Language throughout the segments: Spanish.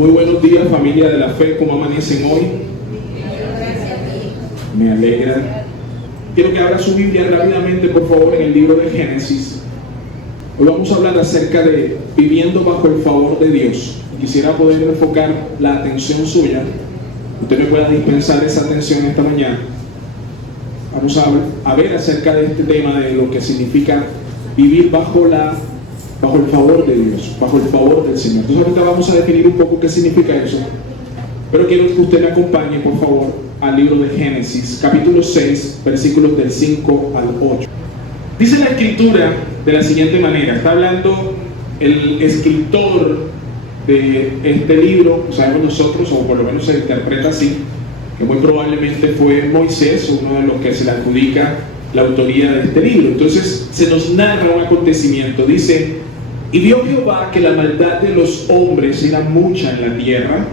Muy buenos días, familia de la fe, ¿cómo amanecen hoy? Me alegra. Quiero que abra su Biblia rápidamente, por favor, en el libro de Génesis. Hoy vamos a hablar acerca de viviendo bajo el favor de Dios. Quisiera poder enfocar la atención suya. Usted me pueda dispensar esa atención esta mañana. Vamos a ver acerca de este tema, de lo que significa vivir bajo el favor de Dios, bajo el favor del Señor. Entonces ahorita vamos a definir un poco qué significa eso. Pero quiero que usted me acompañe, por favor, al libro de Génesis, capítulo 6, versículos del 5 al 8. Dice la Escritura de la siguiente manera. Está hablando el escritor de este libro, sabemos nosotros, o por lo menos se interpreta así, que muy probablemente fue Moisés, uno de los que se le adjudica la autoría de este libro. Entonces se nos narra un acontecimiento. Dice: y vio Jehová que la maldad de los hombres era mucha en la tierra,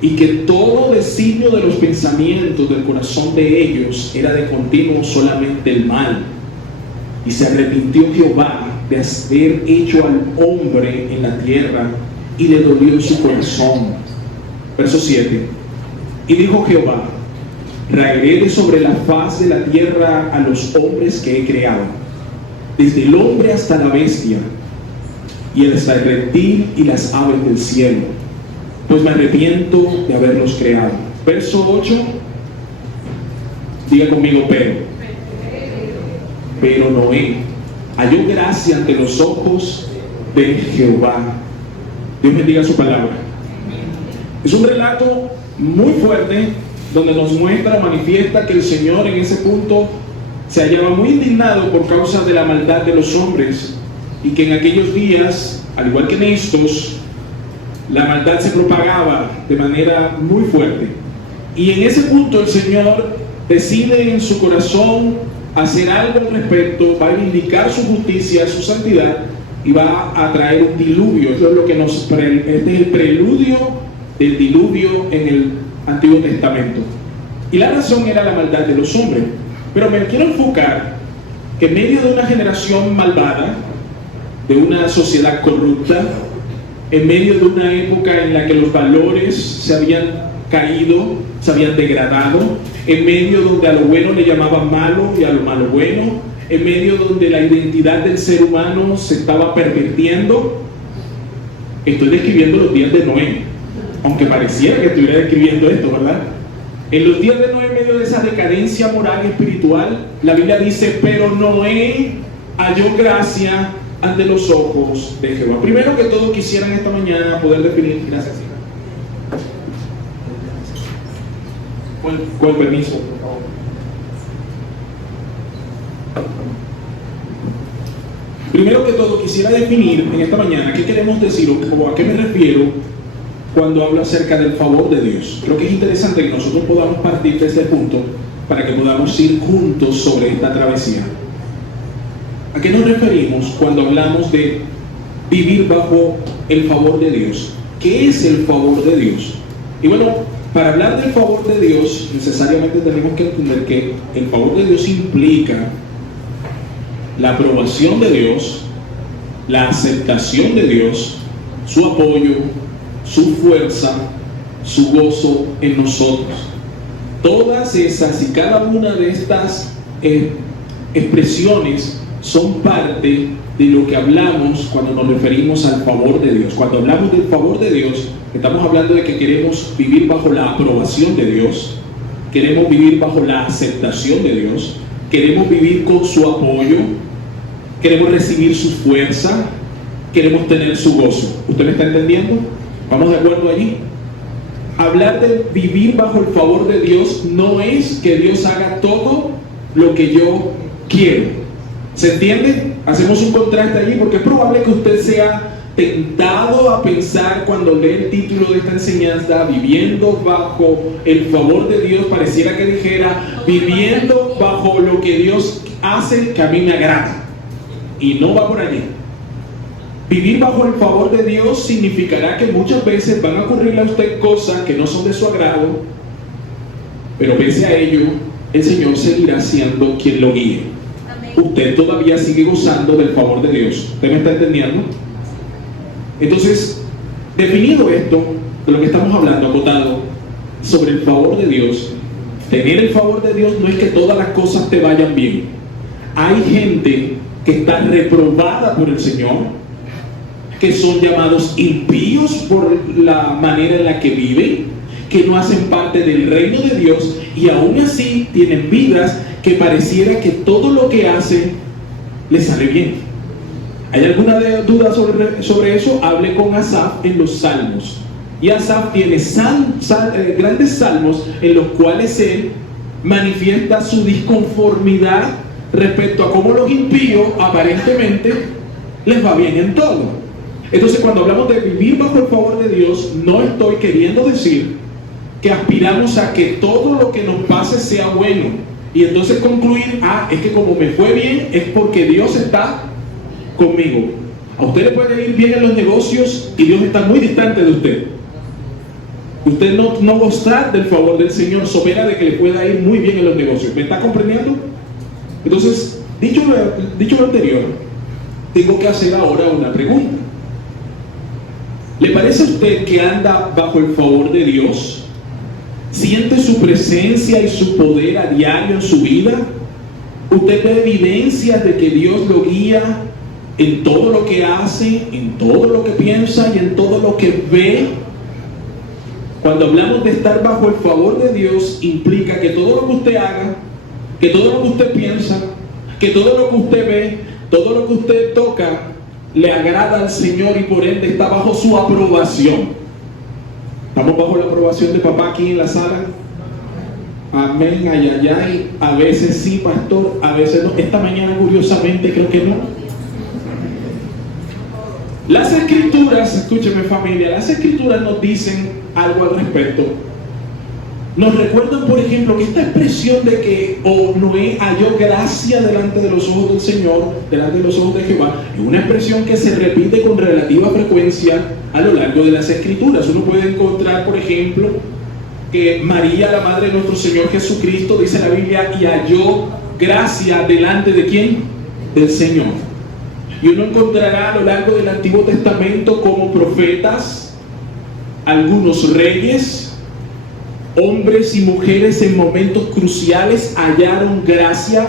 y que todo designio de los pensamientos del corazón de ellos era de continuo solamente el mal. Y se arrepintió Jehová de haber hecho al hombre en la tierra, y le dolió su corazón. Verso 7. Y dijo Jehová: raeré de sobre la faz de la tierra a los hombres que he creado, desde el hombre hasta la bestia, y hasta el reptil y las aves del cielo, pues me arrepiento de haberlos creado. Verso 8. Diga conmigo: pero Noé halló gracia ante los ojos de Jehová. Dios bendiga su palabra. Es un relato muy fuerte, donde nos muestra o manifiesta que el Señor en ese punto se hallaba muy indignado por causa de la maldad de los hombres, y que en aquellos días, al igual que en estos, la maldad se propagaba de manera muy fuerte. Y en ese punto el Señor decide en su corazón hacer algo al respecto. Va a vindicar su justicia, su santidad, y va a traer un diluvio. Eso es lo que este es el preludio del diluvio en el Antiguo Testamento. Y la razón era la maldad de los hombres. Pero me quiero enfocar que en medio de una generación malvada, de una sociedad corrupta, en medio de una época en la que los valores se habían caído, se habían degradado, en medio donde a lo bueno le llamaban malo y a lo malo bueno, en medio donde la identidad del ser humano se estaba pervirtiendo. Estoy describiendo los días de Noé, aunque pareciera que estuviera describiendo esto, ¿verdad? En los días de Noé, en medio de esa decadencia moral y espiritual, la Biblia dice: pero Noé halló gracia ante los ojos de Jehová. Primero que todo, quisiera en esta mañana poder definir. Gracias. Con permiso, por favor. Primero que todo, quisiera definir en esta mañana qué queremos decir o a qué me refiero cuando hablo acerca del favor de Dios. Creo que es interesante que nosotros podamos partir de este punto para que podamos ir juntos sobre esta travesía. ¿A qué nos referimos cuando hablamos de vivir bajo el favor de Dios? ¿Qué es el favor de Dios? Y bueno, para hablar del favor de Dios, necesariamente tenemos que entender que el favor de Dios implica la aprobación de Dios, la aceptación de Dios, su apoyo, su fuerza, su gozo en nosotros. Todas esas y cada una de estas expresiones son parte de lo que hablamos cuando nos referimos al favor de Dios. Cuando hablamos del favor de Dios, estamos hablando de que queremos vivir bajo la aprobación de Dios, queremos vivir bajo la aceptación de Dios, queremos vivir con su apoyo, queremos recibir su fuerza, queremos tener su gozo. ¿Usted me está entendiendo? ¿Vamos de acuerdo allí? Hablar de vivir bajo el favor de Dios no es que Dios haga todo lo que yo quiero. ¿Se entiende? Hacemos un contraste allí, porque es probable que usted sea tentado a pensar cuando lee el título de esta enseñanza: viviendo bajo el favor de Dios. Pareciera que dijera: viviendo bajo lo que Dios hace que a mí me agrada. Y no va por allí. Vivir bajo el favor de Dios significará que muchas veces van a ocurrirle a usted cosas que no son de su agrado, pero pese a ello, el Señor seguirá siendo quien lo guíe. Usted todavía sigue gozando del favor de Dios. ¿Usted me está entendiendo? Entonces, Definido esto, de lo que estamos hablando, acotado, sobre el favor de Dios, tener el favor de Dios no es que todas las cosas te vayan bien. Hay gente que está reprobada por el Señor, que son llamados impíos por la manera en la que viven, que no hacen parte del reino de Dios y aún así tienen vidas que pareciera que todo lo que hacen les sale bien. ¿Hay alguna duda sobre eso? Hable con Asaf en los Salmos. Y Asaf tiene grandes salmos en los cuales él manifiesta su disconformidad respecto a cómo los impíos aparentemente les va bien en todo. Entonces, cuando hablamos de vivir bajo el favor de Dios, no estoy queriendo decir que aspiramos a que todo lo que nos pase sea bueno y entonces concluir, es que como me fue bien es porque Dios está conmigo. A usted le puede ir bien en los negocios y Dios está muy distante de usted. Usted no gozar del favor del Señor supera de que le pueda ir muy bien en los negocios. ¿Me está comprendiendo? Entonces, dicho lo anterior, tengo que hacer ahora una pregunta. ¿Le parece a usted que anda bajo el favor de Dios? ¿Siente su presencia y su poder a diario en su vida? ¿Usted ve evidencias de que Dios lo guía en todo lo que hace, en todo lo que piensa y en todo lo que ve? Cuando hablamos de estar bajo el favor de Dios, implica que todo lo que usted haga, que todo lo que usted piensa, que todo lo que usted ve, todo lo que usted toca, le agrada al Señor y por ende está bajo su aprobación. ¿Estamos bajo la aprobación de papá aquí en la sala? Amén, ay. A veces sí, pastor, a veces no. Esta mañana curiosamente creo que no. Las escrituras, escúcheme familia, las escrituras nos dicen algo al respecto. Nos recuerdan, por ejemplo, que esta expresión de que Noé halló gracia delante de los ojos del Señor, delante de los ojos de Jehová, es una expresión que se repite con relativa frecuencia a lo largo de las escrituras. Uno puede encontrar, por ejemplo, que María, la madre de nuestro Señor Jesucristo, dice la Biblia, y halló gracia delante de ¿quién? Del Señor. Y uno encontrará a lo largo del Antiguo Testamento como profetas, algunos reyes, hombres y mujeres en momentos cruciales hallaron gracia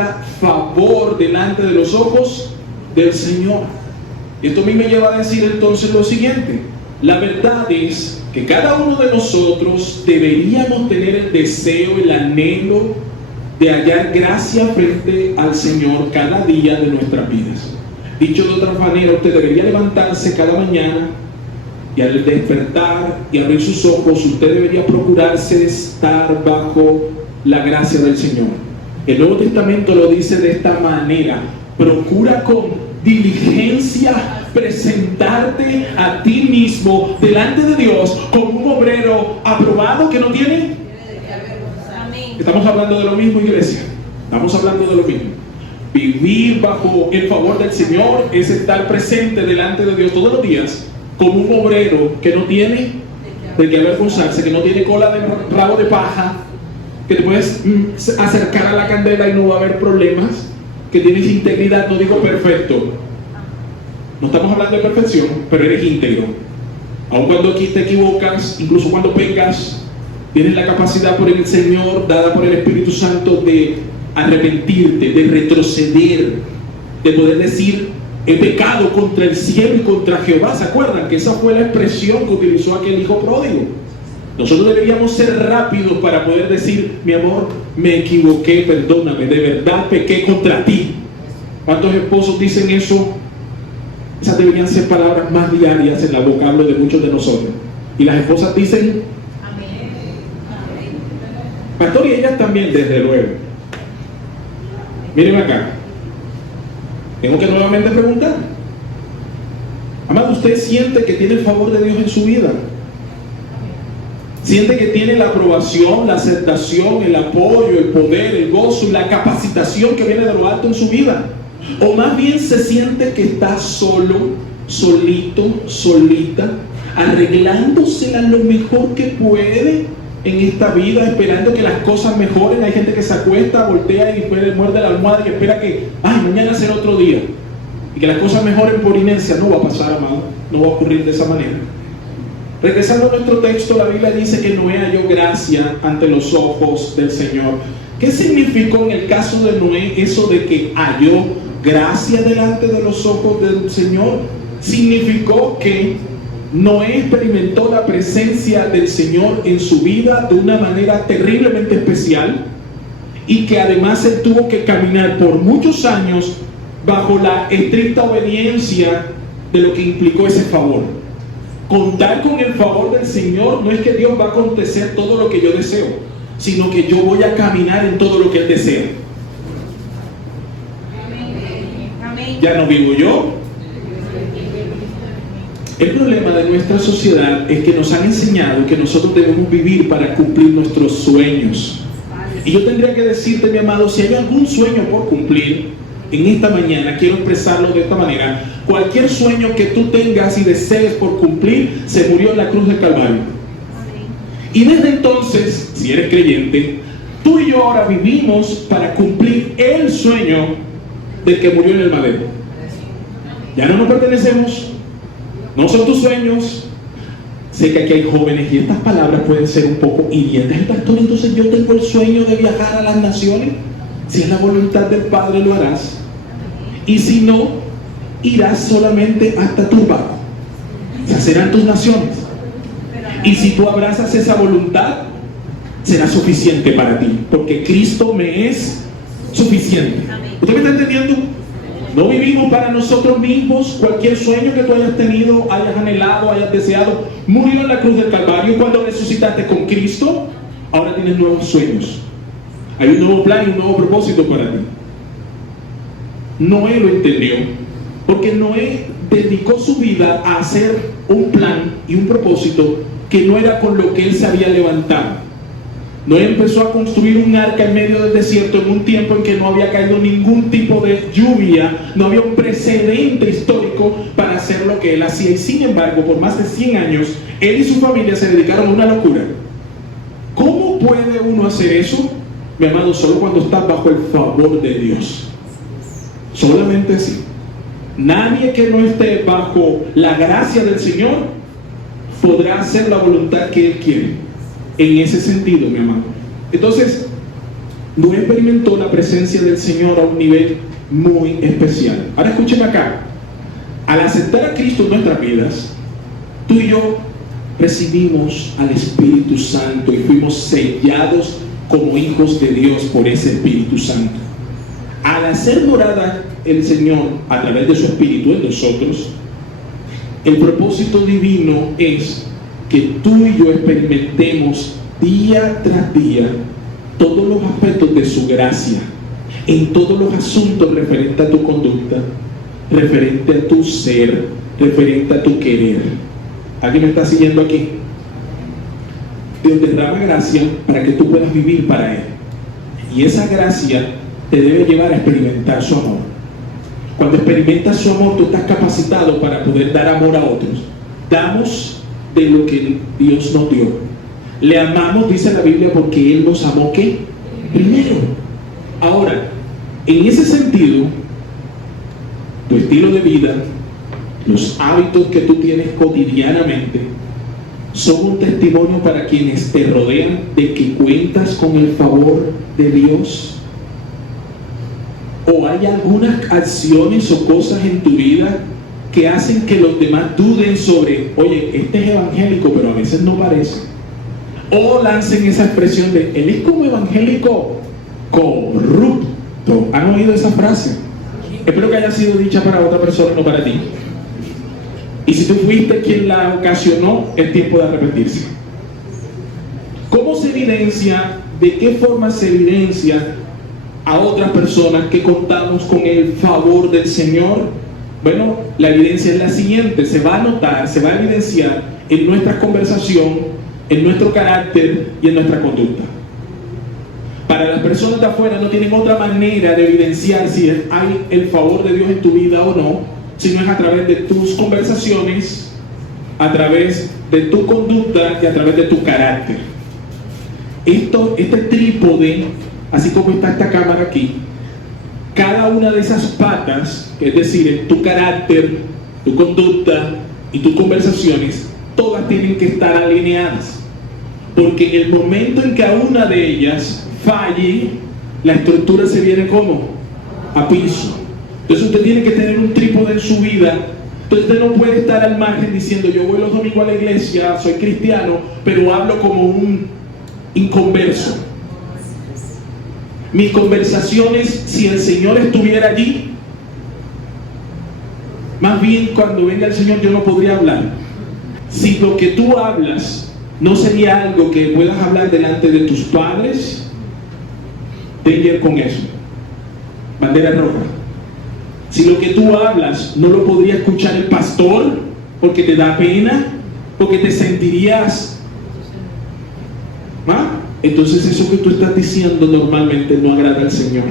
/ favor delante de los ojos del Señor. Esto a mí me lleva a decir entonces lo siguiente: la verdad es que cada uno de nosotros deberíamos tener el deseo, el anhelo de hallar gracia frente al Señor cada día de nuestras vidas. Dicho de otra manera, usted debería levantarse cada mañana y al despertar y abrir sus ojos, usted debería procurarse estar bajo la gracia del Señor. El Nuevo Testamento lo dice de esta manera: procura con diligencia presentarte a ti mismo delante de Dios como un obrero aprobado que no tiene. Estamos hablando de lo mismo, iglesia. Estamos hablando de lo mismo. Vivir bajo el favor del Señor es estar presente delante de Dios todos los días como un obrero que no tiene de qué avergonzarse, que no tiene cola de rabo de paja, que te puedes acercar a la candela y no va a haber problemas, que tienes integridad. No digo perfecto, no estamos hablando de perfección, pero eres íntegro. Aun cuando aquí te equivocas, incluso cuando pecas, tienes la capacidad por el Señor, dada por el Espíritu Santo, de arrepentirte, de retroceder, de poder decir: he pecado contra el cielo y contra Jehová. ¿Se acuerdan? Que esa fue la expresión que utilizó aquel hijo pródigo. Nosotros deberíamos ser rápidos para poder decir: mi amor, me equivoqué, perdóname, de verdad pequé contra ti. ¿Cuántos esposos dicen eso? Esas deberían ser palabras más diarias en la vocablo de muchos de nosotros. Y las esposas dicen: amén. Pastor, y ellas también, desde luego. Miren acá, tengo que nuevamente preguntar: amado, ¿usted siente que tiene el favor de Dios en su vida? ¿Siente que tiene la aprobación, la aceptación, el apoyo, el poder, el gozo y la capacitación que viene de lo alto en su vida? ¿O más bien se siente que está solo, solito, solita, arreglándosela lo mejor que puede en esta vida, esperando que las cosas mejoren? Hay gente que se acuesta, voltea y después muerde la almohada y espera que mañana será otro día y que las cosas mejoren por inercia. No va a pasar, amado, no va a ocurrir de esa manera. Regresando a nuestro texto, la Biblia dice que Noé halló gracia ante los ojos del Señor. ¿Qué significó en el caso de Noé eso de que halló gracia delante de los ojos del Señor? Significó que Noé experimentó la presencia del Señor en su vida de una manera terriblemente especial, y que además él tuvo que caminar por muchos años bajo la estricta obediencia de lo que implicó ese favor. Contar con el favor del Señor no es que Dios va a acontecer todo lo que yo deseo, sino que yo voy a caminar en todo lo que Él desea. Ya no vivo yo. El problema de nuestra sociedad es que nos han enseñado que nosotros debemos vivir para cumplir nuestros sueños. Y yo tendría que decirte, mi amado, si hay algún sueño por cumplir, en esta mañana quiero expresarlo de esta manera: cualquier sueño que tú tengas y desees por cumplir, se murió en la cruz del Calvario. Y desde entonces, si eres creyente, tú y yo ahora vivimos para cumplir el sueño del que murió en el madero. Ya no nos pertenecemos, no son tus sueños. Sé que aquí hay jóvenes y estas palabras pueden ser un poco hirientes. Pastor, entonces yo tengo el sueño de viajar a las naciones. Si es la voluntad del Padre, lo harás. Y si no, irás solamente hasta tu barco. Se serán tus naciones. Y si tú abrazas esa voluntad, será suficiente para ti, porque Cristo me es suficiente. ¿Usted me está entendiendo? No vivimos para nosotros mismos. Cualquier sueño que tú hayas tenido, hayas anhelado, hayas deseado, murió en la cruz del Calvario. Cuando resucitaste con Cristo, ahora tienes nuevos sueños. Hay un nuevo plan y un nuevo propósito para ti. Noé lo entendió, porque Noé dedicó su vida a hacer un plan y un propósito que no era con lo que él se había levantado. Noé empezó a construir un arca en medio del desierto en un tiempo en que no había caído ningún tipo de lluvia, no había un precedente histórico para hacer lo que él hacía. Y sin embargo, por más de 100 años, él y su familia se dedicaron a una locura. ¿Cómo puede uno hacer eso? Mi amado, solo cuando estás bajo el favor de Dios. Solamente así. Nadie que no esté bajo la gracia del Señor podrá hacer la voluntad que Él quiere. En ese sentido, mi amado. Entonces, Noé experimentó la presencia del Señor a un nivel muy especial. Ahora escúcheme acá. Al aceptar a Cristo en nuestras vidas, tú y yo recibimos al Espíritu Santo y fuimos sellados como hijos de Dios por ese Espíritu Santo. Al hacer morada el Señor a través de su Espíritu en nosotros, el propósito divino es que tú y yo experimentemos día tras día todos los aspectos de su gracia, en todos los asuntos referentes a tu conducta, referente a tu ser, referente a tu querer. ¿Alguien me está siguiendo aquí? Dios derrama gracia para que tú puedas vivir para Él, y esa gracia te debe llevar a experimentar su amor. Cuando experimentas su amor, tú estás capacitado para poder dar amor a otros. Damos de lo que Dios nos dio. Le amamos, dice la Biblia, porque Él nos amó, ¿qué? Primero. Ahora, en ese sentido, tu estilo de vida, los hábitos que tú tienes cotidianamente, son un testimonio para quienes te rodean de que cuentas con el favor de Dios. ¿O hay algunas acciones o cosas en tu vida que hacen que los demás duden sobre, oye, este es evangélico, pero a veces no parece? O lancen esa expresión de, él es como evangélico corrupto. ¿Han oído esa frase? Espero que haya sido dicha para otra persona y no para ti. Y si tú fuiste quien la ocasionó, es tiempo de arrepentirse. ¿Cómo se evidencia? ¿De qué forma se evidencia a otras personas que contamos con el favor del Señor? Bueno, la evidencia es la siguiente: se va a notar, se va a evidenciar en nuestra conversación, en nuestro carácter y en nuestra conducta. Para las personas de afuera no tienen otra manera de evidenciar si hay el favor de Dios en tu vida o no, sino es a través de tus conversaciones, a través de tu conducta y a través de tu carácter. Este trípode, así como está esta cámara aquí, cada una de esas patas, es decir, tu carácter, tu conducta y tus conversaciones, todas tienen que estar alineadas. Porque en el momento en que a una de ellas falle, la estructura se viene ¿cómo? A piso. Entonces usted tiene que tener un trípode en su vida. Entonces usted no puede estar al margen diciendo yo voy los domingos a la iglesia, soy cristiano, pero hablo como un inconverso. Mis conversaciones, si el Señor estuviera allí, más bien cuando venga el Señor yo no podría hablar. Si lo que tú hablas no sería algo que puedas hablar delante de tus padres, danger con eso. Bandera roja. Si lo que tú hablas no lo podría escuchar el pastor porque te da pena, porque te sentirías, ¿ah? Entonces eso que tú estás diciendo normalmente no agrada al Señor.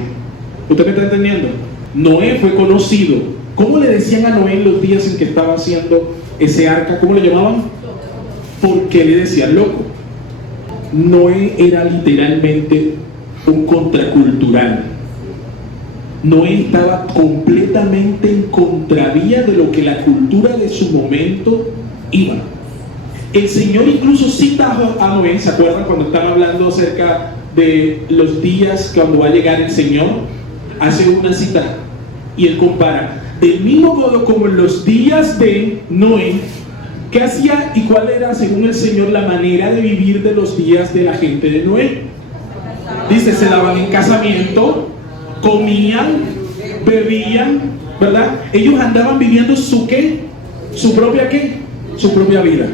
¿Usted me está entendiendo? Noé fue conocido. ¿Cómo le decían a Noé en los días en que estaba haciendo ese arca? ¿Cómo le llamaban? ¿Por qué le decían loco? Noé era literalmente un contracultural. Noé estaba completamente en contravía de lo que la cultura de su momento iba. El Señor incluso cita a Noé, ¿se acuerdan cuando estaba hablando acerca de los días cuando va a llegar el Señor? Hace una cita y él compara, del mismo modo como en los días de Noé, ¿qué hacía y cuál era según el Señor la manera de vivir de los días de la gente de Noé? Dice, se daban en casamiento, comían, bebían, ¿verdad? Ellos andaban viviendo su ¿qué? Su propia ¿qué? Su propia vida.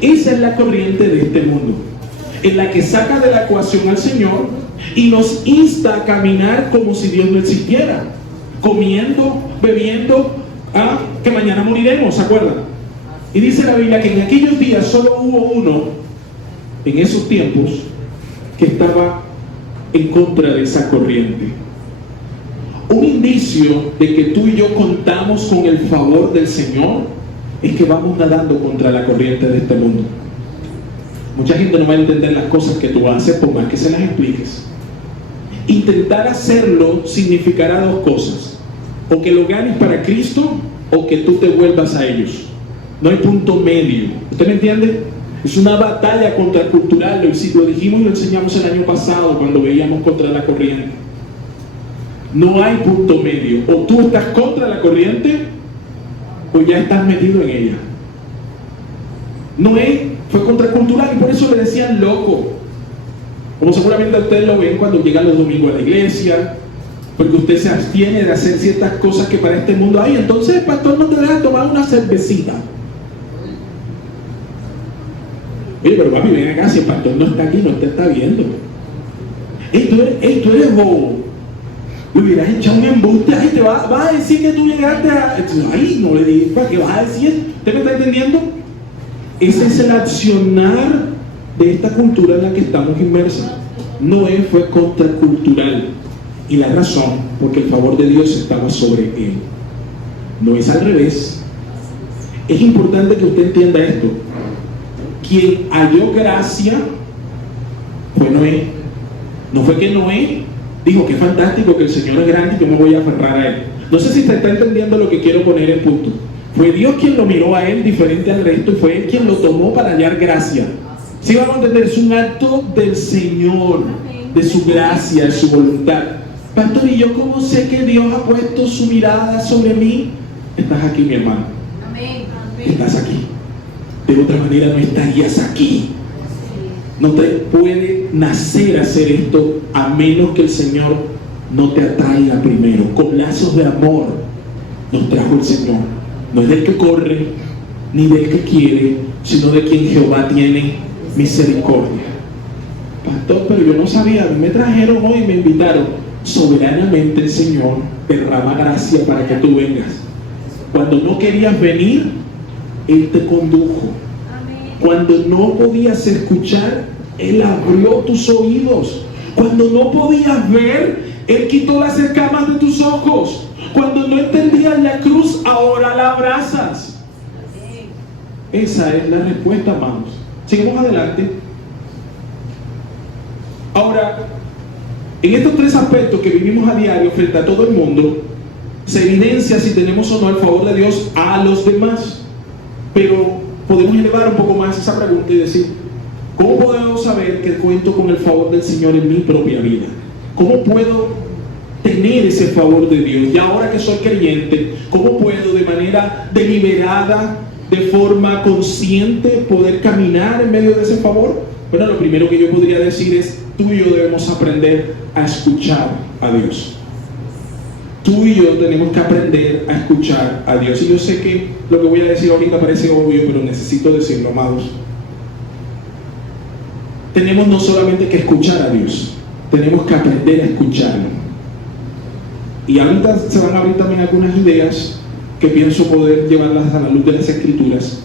Esa es la corriente de este mundo, en la que saca de la ecuación al Señor y nos insta a caminar como si Dios no existiera, comiendo, bebiendo, que mañana moriremos, ¿se acuerdan? Y dice la Biblia que en aquellos días solo hubo uno, en esos tiempos, que estaba en contra de esa corriente. Un indicio de que tú y yo contamos con el favor del Señor es que vamos nadando contra la corriente de este mundo. Mucha gente no va a entender las cosas que tú haces por más que se las expliques. Intentar hacerlo significará dos cosas: o que lo ganes para Cristo o que tú te vuelvas a ellos. No hay punto medio. ¿Usted me entiende? Es una batalla contracultural. Lo dijimos y lo enseñamos el año pasado cuando veíamos contra la corriente. No hay punto medio. O tú estás contra la corriente o ya estás metido en ella. Noé fue contracultural y por eso le decían loco. Como seguramente ustedes lo ven cuando llegan los domingos a la iglesia, porque usted se abstiene de hacer ciertas cosas que para este mundo hay. Entonces el pastor no te deja tomar una cervecita. Oye, pero papi, ven acá, si el pastor no está aquí, no te está viendo. Tú eres bobo. Le hubieras echado un embuste, ay, te vas a decir que tú llegaste a... Ay, no le digas, ¿para qué vas a decir? ¿Usted me está entendiendo? Ese es el accionar de esta cultura en la que estamos inmersos. Noé fue contracultural. Y la razón, porque el favor de Dios estaba sobre él. No es al revés. Es importante que usted entienda esto. Quien halló gracia fue Noé. No fue que Noé dijo, qué fantástico que el Señor es grande y yo me voy a aferrar a él. No sé si usted está entendiendo lo que quiero poner en punto. Fue Dios quien lo miró a él diferente al resto y fue él quien lo tomó para hallar gracia. ¿Sí vamos a entender? Es un acto del Señor, de su gracia, de su voluntad. Pastor, ¿y yo cómo sé que Dios ha puesto su mirada sobre mí? Estás aquí, mi hermano. Estás aquí. De otra manera no estarías aquí. No te puede nacer hacer esto a menos que el Señor no te atraiga primero. Con lazos de amor nos trajo el Señor. No es del que corre, ni del que quiere, sino de quien Jehová tiene misericordia. Pastor, pero yo no sabía, a mí me trajeron hoy y me invitaron. Soberanamente el Señor derrama gracia para que tú vengas. Cuando no querías venir, Él te condujo. Cuando no podías escuchar, Él abrió tus oídos. Cuando no podías ver, Él quitó las escamas de tus ojos. Cuando no entendías la cruz, ahora la abrazas. Esa es la respuesta, hermanos. Sigamos adelante. Ahora, en estos tres aspectos que vivimos a diario frente a todo el mundo, se evidencia si tenemos o no el favor de Dios a los demás. Pero podemos elevar un poco más esa pregunta y decir, ¿cómo puedo saber que cuento con el favor del Señor en mi propia vida? ¿Cómo puedo tener ese favor de Dios? Y ahora que soy creyente, ¿cómo puedo de manera deliberada, de forma consciente, poder caminar en medio de ese favor? Bueno, lo primero que yo podría decir es, tú y yo debemos aprender a escuchar a Dios. Tú y yo tenemos que aprender a escuchar a Dios. Y yo sé que lo que voy a decir ahorita parece obvio, pero necesito decirlo, amados. Tenemos no solamente que escuchar a Dios, tenemos que aprender a escucharlo. Y ahorita se van a abrir también algunas ideas que pienso poder llevarlas a la luz de las Escrituras.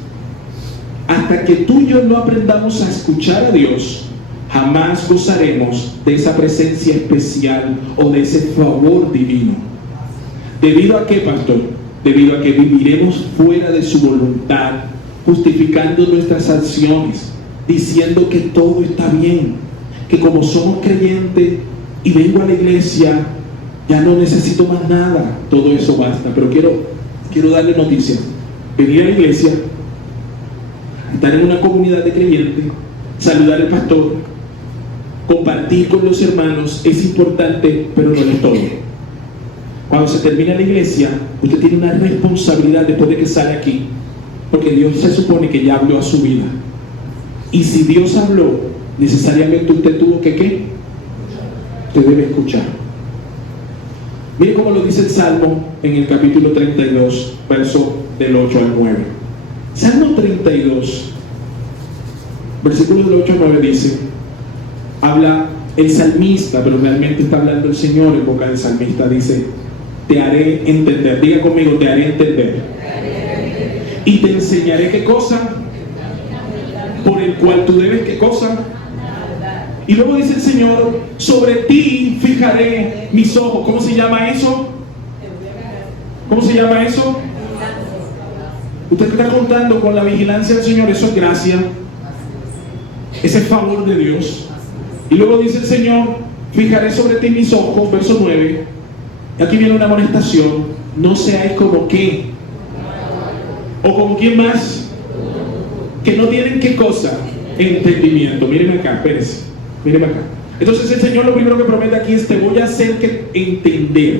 Hasta que tú y yo no aprendamos a escuchar a Dios, jamás gozaremos de esa presencia especial o de ese favor divino. ¿Debido a qué, pastor? Debido a que viviremos fuera de su voluntad, justificando nuestras acciones, diciendo que todo está bien, que como somos creyentes y vengo a la iglesia, ya no necesito más nada, todo eso basta. Pero quiero darle noticias. Venir a la iglesia, estar en una comunidad de creyentes, saludar al pastor, compartir con los hermanos es importante, pero no es todo. Cuando se termina la iglesia, usted tiene una responsabilidad después de que sale aquí, porque Dios se supone que ya habló a su vida. Y si Dios habló, necesariamente usted tuvo que ¿qué? Usted debe escuchar. Mire cómo lo dice el Salmo en el capítulo 32, verso del 8 al 9. Salmo 32, versículos del 8 al 9 dice, habla el salmista, pero realmente está hablando el Señor en boca del salmista, dice, te haré entender, diga conmigo, te haré entender. Y te enseñaré qué cosa, por el cual tú debes qué cosa. Y luego dice el Señor, sobre ti fijaré mis ojos. ¿Cómo se llama eso? ¿Cómo se llama eso? Usted está contando con la vigilancia del Señor, eso es gracia, ese favor de Dios. Y luego dice el Señor, fijaré sobre ti mis ojos, verso 9. Aquí viene una amonestación, no seáis como qué, o como quién más, que no tienen qué cosa, entendimiento. Mírenme acá, espérense, mírenme acá. Entonces el Señor lo primero que promete aquí es, te voy a hacer que entender.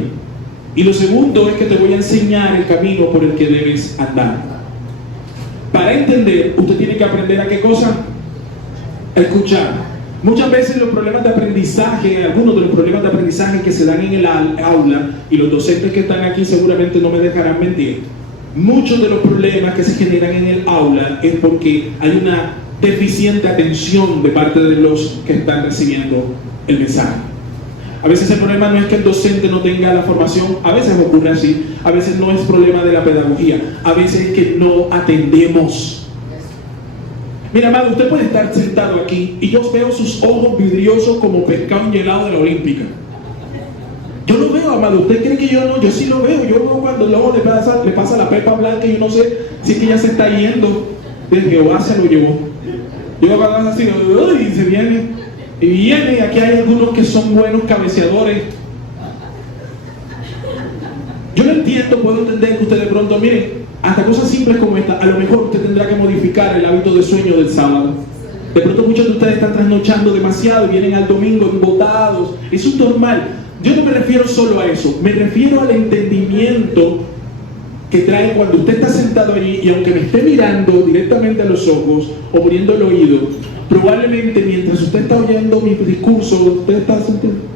Y lo segundo es que te voy a enseñar el camino por el que debes andar. Para entender, usted tiene que aprender a qué cosa, a escuchar. Muchas veces los problemas de aprendizaje, algunos de los problemas de aprendizaje que se dan en el aula, y los docentes que están aquí seguramente no me dejarán mentir, muchos de los problemas que se generan en el aula es porque hay una deficiente atención de parte de los que están recibiendo el mensaje. A veces el problema no es que el docente no tenga la formación, a veces ocurre así, a veces no es problema de la pedagogía, a veces es que no atendemos. Mira, amado, usted puede estar sentado aquí y yo veo sus ojos vidriosos como pescado enhielado de la Olímpica. Yo lo veo, amado. ¿Usted cree que yo no? Yo sí lo veo. Yo veo cuando luego le pasa la pepa blanca y yo no sé si es que ya se está yendo. De Jehová se lo llevó. Yo cuando así, y se viene. Y viene, y aquí hay algunos que son buenos cabeceadores. Yo lo entiendo, puedo entender que usted de pronto, miren, hasta cosas simples como esta, a lo mejor usted tendrá que modificar el hábito de sueño del sábado. De pronto muchos de ustedes están trasnochando demasiado y vienen al domingo embotados. Eso es normal. Yo no me refiero solo a eso, me refiero al entendimiento que trae cuando usted está sentado allí y aunque me esté mirando directamente a los ojos o poniendo el oído, probablemente mientras usted está oyendo mi discurso, usted está sintiendo.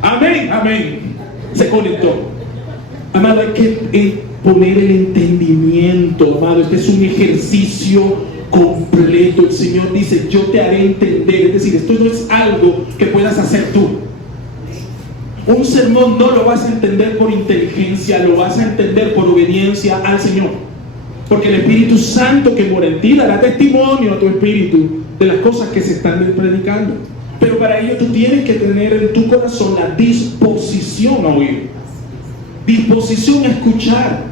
Amén, amén. Se conectó. Amado, hay que poner el entendimiento, amado. Este es un ejercicio completo. El Señor dice, yo te haré entender. Es decir, esto no es algo que puedas hacer tú. Un sermón no lo vas a entender por inteligencia, lo vas a entender por obediencia al Señor. Porque el Espíritu Santo que mora en ti dará testimonio a tu espíritu de las cosas que se están predicando. Pero para ello tú tienes que tener en tu corazón la disposición a oír, disposición a escuchar.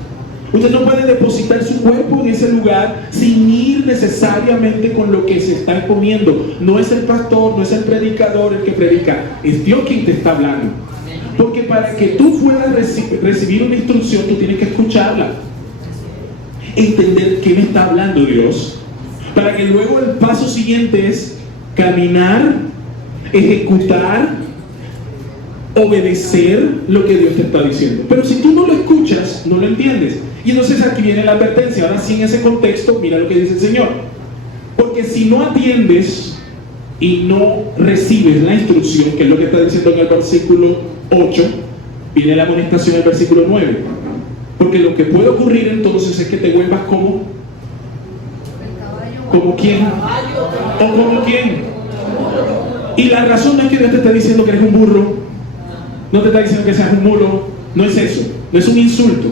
Usted no puede depositar su cuerpo en ese lugar sin ir necesariamente con lo que se está exponiendo. No es el pastor, no es el predicador el que predica, es Dios quien te está hablando. Porque para que tú puedas recibir una instrucción, tú tienes que escucharla. Entender qué me está hablando Dios. Para que luego el paso siguiente es caminar, ejecutar, obedecer lo que Dios te está diciendo. Pero si tú no lo escuchas, no lo entiendes. Y entonces aquí viene la advertencia. Ahora sí, en ese contexto, mira lo que dice el Señor. Porque si no atiendes y no recibes la instrucción, que es lo que está diciendo en el versículo 8, viene la amonestación en el versículo 9. Porque lo que puede ocurrir entonces es que te vuelvas como quién o como quién. Y la razón no es que Dios te esté diciendo que eres un burro, no te está diciendo que seas un mulo, no es eso, no es un insulto,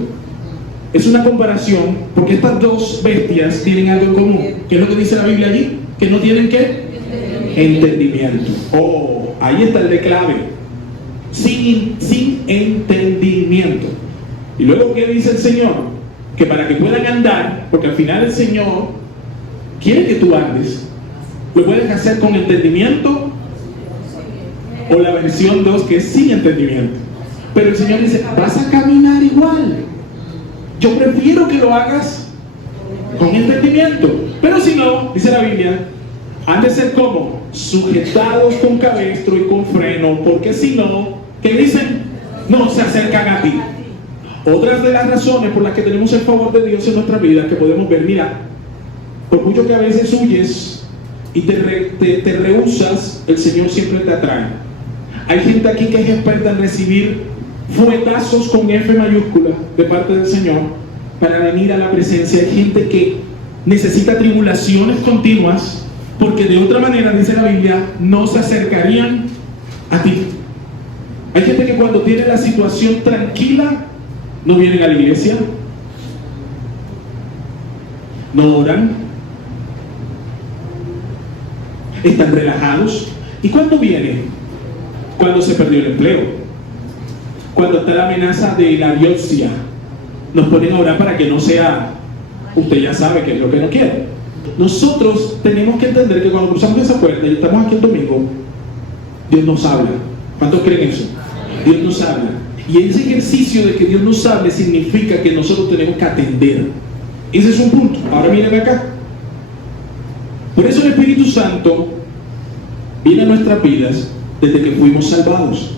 es una comparación, porque estas dos bestias tienen algo en común. ¿Qué es lo que dice la Biblia allí? Que no tienen ¿qué? Entendimiento. Oh, ahí está el de clave. Sin entendimiento. Y luego, ¿qué dice el Señor? Que para que puedan andar, porque al final el Señor quiere que tú andes, lo puedes hacer con entendimiento, o la versión 2 que es sin entendimiento. Pero el Señor dice, vas a caminar igual. Yo prefiero que lo hagas con entendimiento. Pero si no, dice la Biblia, han de ser como sujetados con cabestro y con freno, porque si no, ¿qué dicen? No se acercan a ti. Otras de las razones por las que tenemos el favor de Dios en nuestra vida, que podemos ver, mira, por mucho que a veces huyes y te rehusas, el Señor siempre te atrae. Hay gente aquí que es experta en recibir fuetazos con F mayúscula de parte del Señor para venir a la presencia. Hay gente que necesita tribulaciones continuas porque de otra manera, dice la Biblia, no se acercarían a ti. Hay gente que cuando tiene la situación tranquila no vienen a la iglesia, no oran, están relajados. ¿Y cuándo vienen? Cuando se perdió el empleo, cuando está la amenaza de la biopsia, nos ponen a orar para que no sea, usted ya sabe que es lo que no quiere. Nosotros tenemos que entender que cuando cruzamos esa puerta y estamos aquí el domingo, Dios nos habla. ¿Cuántos creen eso? Dios nos habla. Y ese ejercicio de que Dios nos hable significa que nosotros tenemos que atender. Ese es un punto. Ahora miren acá. Por eso el Espíritu Santo viene a nuestras vidas desde que fuimos salvados.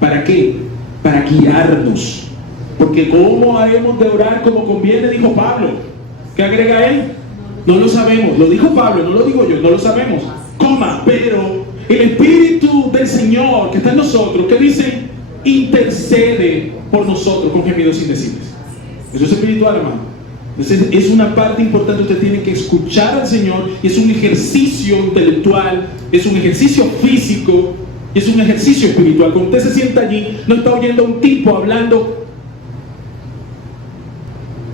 ¿Para qué? Para guiarnos. Porque ¿cómo haremos de orar como conviene? Dijo Pablo. ¿Qué agrega él? No lo sabemos. Lo dijo Pablo, no lo digo yo, no lo sabemos. Pero el Espíritu del Señor que está en nosotros, ¿qué dice? Intercede por nosotros con gemidos indecibles. Eso es espiritual, hermano. Entonces, es una parte importante. Usted tiene que escuchar al Señor, y es un ejercicio intelectual, es un ejercicio físico, y es un ejercicio espiritual. Cuando usted se sienta allí, no está oyendo a un tipo hablando.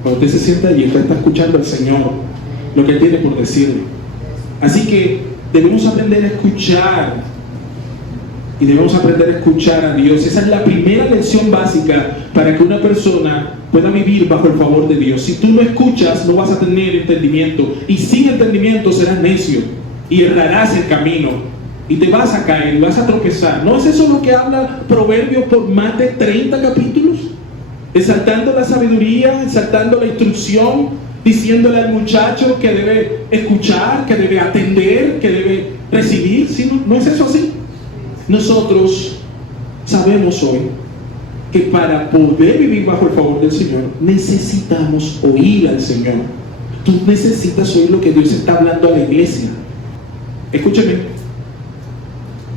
Cuando usted se sienta allí, usted está escuchando al Señor, lo que Él tiene por decirle. Así que debemos aprender a escuchar, y debemos aprender a escuchar a Dios. Esa es la primera lección básica para que una persona pueda vivir bajo el favor de Dios. Si tú no escuchas, no vas a tener entendimiento, y sin entendimiento serás necio y errarás el camino y te vas a caer y vas a tropezar. ¿No es eso lo que habla Proverbios por más de 30 capítulos? Exaltando la sabiduría, exaltando la instrucción, diciéndole al muchacho que debe escuchar, que debe atender, que debe recibir. ¿Sí? ¿No es eso así? Nosotros sabemos hoy que para poder vivir bajo el favor del Señor necesitamos oír al Señor. Tú necesitas oír lo que Dios está hablando a la iglesia. Escúchame,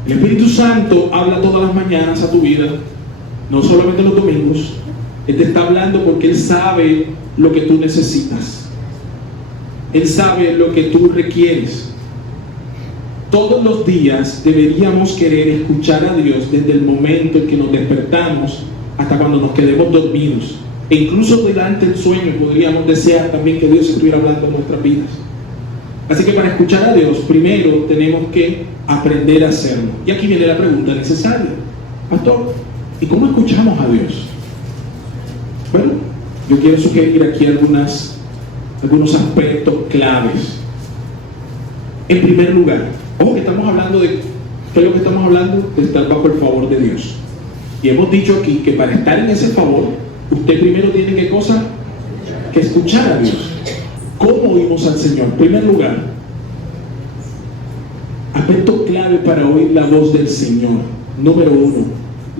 el Espíritu Santo habla todas las mañanas a tu vida, no solamente los domingos. Él te está hablando porque Él sabe lo que tú necesitas. Él sabe lo que tú requieres. Todos los días deberíamos querer escuchar a Dios desde el momento en que nos despertamos hasta cuando nos quedemos dormidos. E incluso durante el sueño podríamos desear también que Dios estuviera hablando en nuestras vidas. Así que para escuchar a Dios, primero tenemos que aprender a hacerlo. Y aquí viene la pregunta necesaria. Pastor, ¿y cómo escuchamos a Dios? Bueno, yo quiero sugerir aquí algunos aspectos claves. En primer lugar, ojo que estamos hablando de, ¿qué es lo que estamos hablando? De estar bajo el favor de Dios. Y hemos dicho aquí que para estar en ese favor, usted primero tiene que cosa, que escuchar a Dios. ¿Cómo oímos al Señor? En primer lugar, aspecto clave para oír la voz del Señor. Número uno,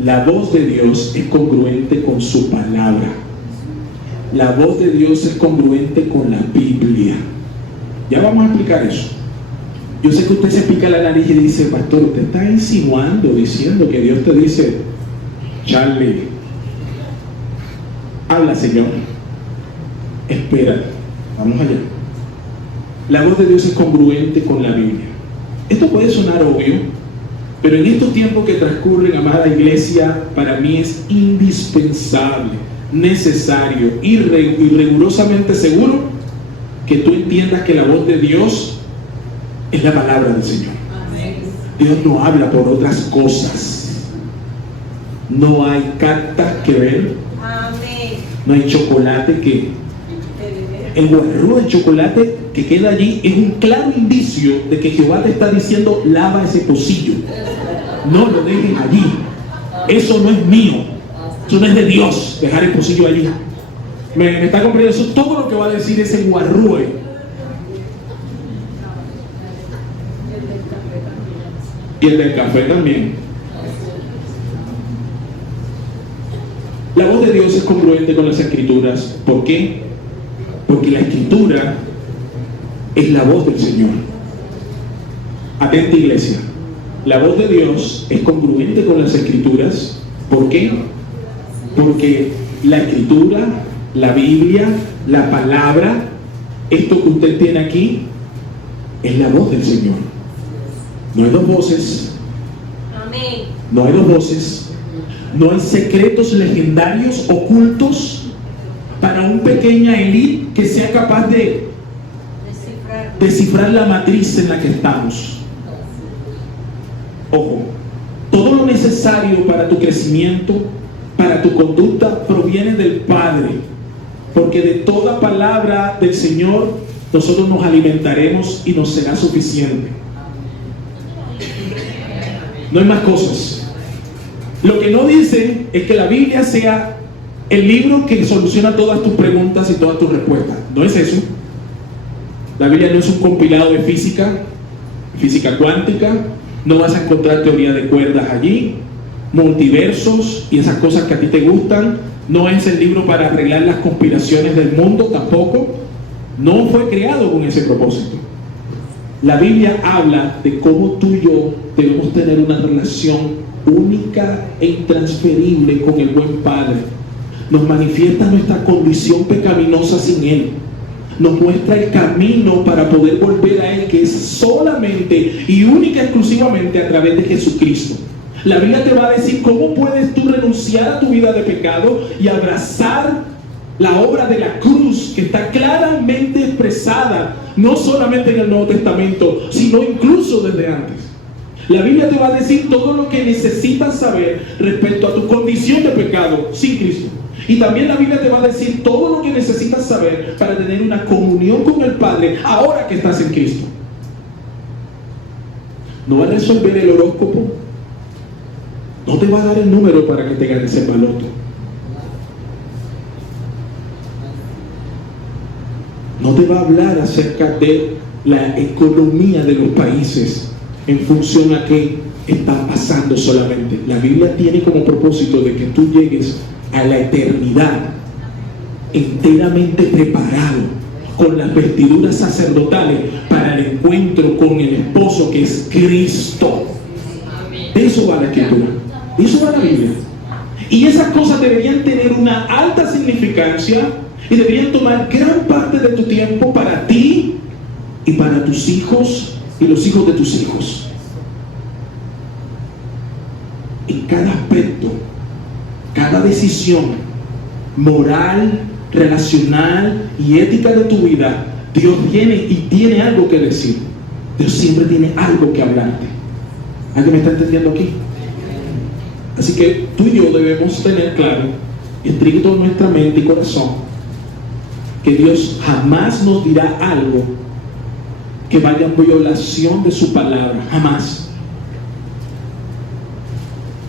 la voz de Dios es congruente con su palabra. La voz de Dios es congruente con la Biblia. Ya vamos a explicar eso. Yo sé que usted se pica la nariz y dice, pastor, usted está insinuando, diciendo que Dios te dice, Charlie, habla, Señor. Espera, vamos allá. La voz de Dios es congruente con la Biblia. Esto puede sonar obvio, pero en estos tiempos que transcurren, amada iglesia, para mí es indispensable, necesario y rigurosamente seguro que tú entiendas que la voz de Dios es la palabra del Señor. Amén. Dios no habla por otras cosas. No hay cartas que ver. Amén. No hay chocolate que... El guarrú de chocolate que queda allí es un claro indicio de que Jehová te está diciendo, lava ese pocillo. No lo dejes allí. Eso no es mío. Eso no es de Dios, dejar el pocillo allí. ¿Me está comprendiendo? Eso es todo lo que va a decir ese guarrú. Y el del café también. La voz de Dios es congruente con las Escrituras. ¿Por qué? Porque la Escritura es la voz del Señor. Atenta, iglesia. La voz de Dios es congruente con las Escrituras. ¿Por qué? Porque la Escritura, la Biblia, la palabra, esto que usted tiene aquí, es la voz del Señor. No hay dos voces. Amén. No hay dos voces. No hay secretos legendarios ocultos para una pequeña élite que sea capaz de descifrar la matriz en la que estamos. Ojo, todo lo necesario para tu crecimiento, para tu conducta, proviene del Padre, porque de toda palabra del Señor nosotros nos alimentaremos y nos será suficiente. No hay más cosas. Lo que no dice es que la Biblia sea el libro que soluciona todas tus preguntas y todas tus respuestas. No es eso. La Biblia no es un compilado de física cuántica. No vas a encontrar teoría de cuerdas allí, multiversos y esas cosas que a ti te gustan. No es el libro para arreglar las conspiraciones del mundo tampoco. No fue creado con ese propósito. La Biblia habla de cómo tú y yo debemos tener una relación única e intransferible con el buen Padre. Nos manifiesta nuestra condición pecaminosa sin Él. Nos muestra el camino para poder volver a Él, que es solamente y única exclusivamente a través de Jesucristo. La Biblia te va a decir cómo puedes tú renunciar a tu vida de pecado y abrazar la obra de la cruz, que está claramente expresada no solamente en el Nuevo Testamento, sino incluso desde antes. La Biblia te va a decir todo lo que necesitas saber respecto a tu condición de pecado sin Cristo. Y también la Biblia te va a decir todo lo que necesitas saber para tener una comunión con el Padre ahora que estás en Cristo. No va a resolver el horóscopo. No te va a dar el número para que te ganes el baloto. No te va a hablar acerca de la economía de los países en función a qué está pasando solamente. La Biblia tiene como propósito de que tú llegues a la eternidad enteramente preparado, con las vestiduras sacerdotales para el encuentro con el esposo que es Cristo. De eso va la Escritura, de eso va la Biblia. Y esas cosas deberían tener una alta significancia y deberían tomar gran parte de tu tiempo para ti y para tus hijos y los hijos de tus hijos. En cada aspecto, cada decisión moral, relacional y ética de tu vida, Dios viene y tiene algo que decir. Dios siempre tiene algo que hablarte. ¿Alguien me está entendiendo aquí? Así que tú y yo debemos tener claro, estricto en nuestra mente y corazón, que Dios jamás nos dirá algo que vaya en violación de su palabra. Jamás.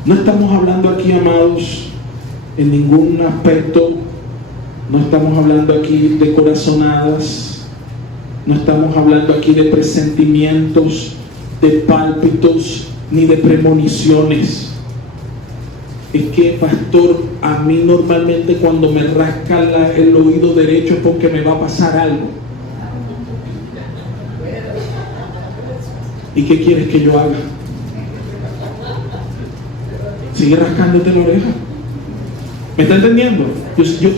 No estamos hablando aquí, amados, en ningún aspecto. No estamos hablando aquí de corazonadas. No estamos hablando aquí de presentimientos, de pálpitos, ni de premoniciones. Es que, pastor, a mí normalmente cuando me rasca el oído derecho es porque me va a pasar algo. ¿Y qué quieres que yo haga? Sigue rascándote la oreja. ¿Me está entendiendo?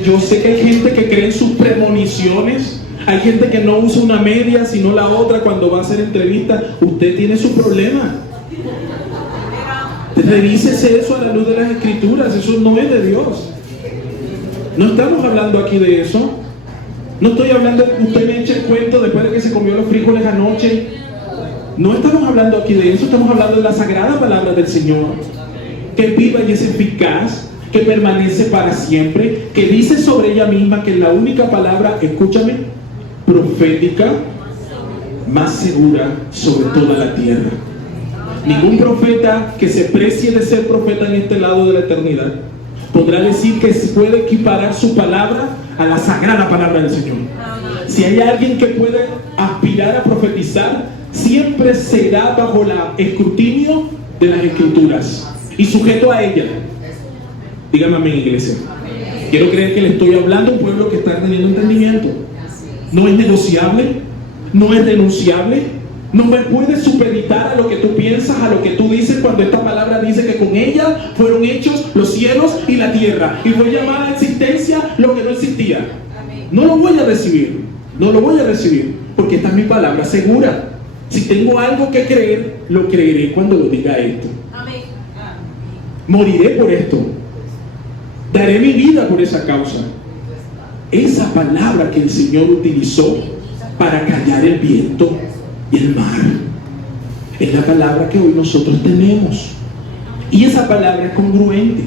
Yo sé que hay gente que cree en sus premoniciones. Hay gente que no usa una media sino la otra cuando va a hacer entrevista. Usted tiene su problema. Revísese eso a la luz de las Escrituras. Eso no es de Dios. No estamos hablando aquí de eso. No estoy hablando de que usted me eche el cuento después de que se comió los frijoles anoche. No estamos hablando aquí de eso. Estamos hablando de la sagrada palabra del Señor, que es viva y es eficaz, que permanece para siempre, que dice sobre ella misma que es la única palabra, escúchame, profética más segura sobre toda la tierra. Ningún profeta que se precie de ser profeta en este lado de la eternidad podrá decir que se puede equiparar su palabra a la sagrada palabra del Señor. Si hay alguien que puede aspirar a profetizar, siempre será bajo el escrutinio de las Escrituras y sujeto a ella. Dígame amén, iglesia. Quiero creer que le estoy hablando a un pueblo que está teniendo entendimiento. No es negociable, no es renunciable, no me puedes supeditar a lo que tú piensas, a lo que tú dices, cuando esta palabra dice que con ella fueron hechos los cielos y la tierra, y fue llamada a existencia lo que no existía. No lo voy a recibir, no lo voy a recibir, porque esta es mi palabra segura. Si tengo algo que creer, lo creeré cuando lo diga esto. Moriré por esto. Daré mi vida por esa causa. Esa palabra que el Señor utilizó para callar el viento y el mar es la palabra que hoy nosotros tenemos. Y esa palabra es congruente.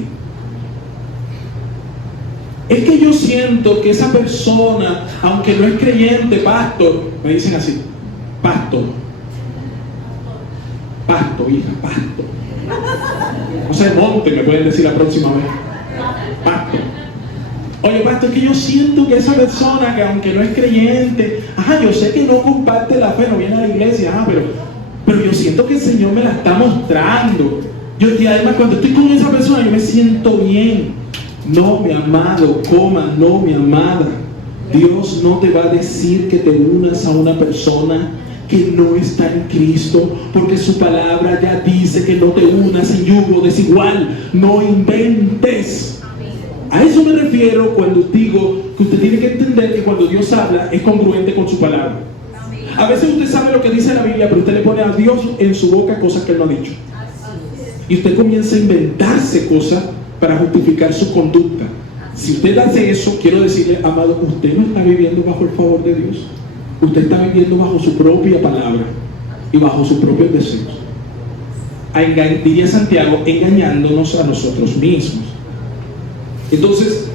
Es que yo siento que esa persona, aunque no es creyente, pastor, me dicen así, pastor, hija, pastor. No sé, monte, me pueden decir la próxima vez. Pastor. Oye, pastor, es que yo siento que esa persona que aunque no es creyente, yo sé que no comparte la fe, no viene a la iglesia, pero yo siento que el Señor me la está mostrando. Y además cuando estoy con esa persona yo me siento bien. No, mi amado, no, mi amada. Dios no te va a decir que te unas a una persona que no está en Cristo, porque su palabra ya dice que no te unas en yugo desigual. No inventes. A eso me refiero cuando digo que usted tiene que entender que cuando Dios habla es congruente con su palabra. A veces usted sabe lo que dice la Biblia, pero usted le pone a Dios en su boca cosas que Él no ha dicho, y usted comienza a inventarse cosas para justificar su conducta. Si usted hace eso, quiero decirle, amado, usted no está viviendo bajo el favor de Dios. Usted está viviendo bajo su propia palabra y bajo sus propios deseos. Diría Santiago, engañándonos a nosotros mismos. Entonces,